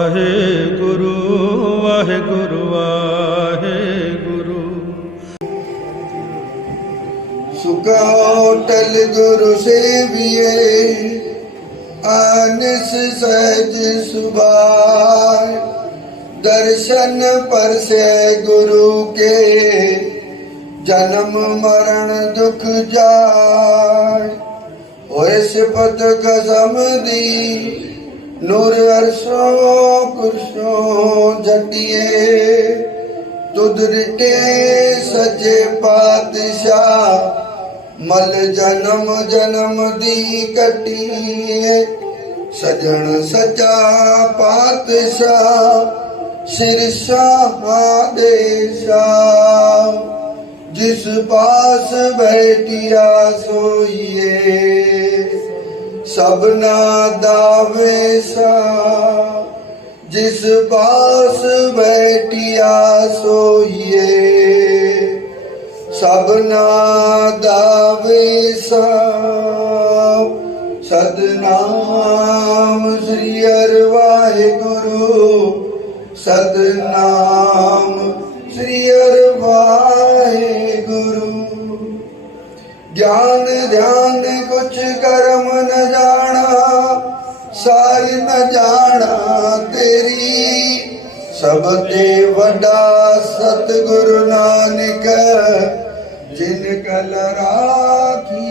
ਵਾਹਿਗੁਰੂ ਵਾਹਿਗੁਰੂ ਵਾਹਿਗੁਰੂ। सुखा होटल गुरु सेविए आनिस सहज सुभाय। दर्शन पर से गुरु के जन्म मरण दुख जाय। होए सिफत कसम दी नूर अरशों कुर्शों जटिए। तुद रिटे सचे पातशाह मल जन्म जन्म दी कटिए। सजन सचा पातशाह सिर शाह देशा। जिस पास बैठिया सोइए सबना दावे सा। जिस पास बैठिया सोइए सबना दावे सा। सतनाम श्री हर वाहिगुरु सतनाम श्री हर वाहिगुरु। ज्ञान ध्यान कुछ कर्म न जाना सार न जाना तेरी। सब ते वड्डा सतगुरु नानक जिन कल राखी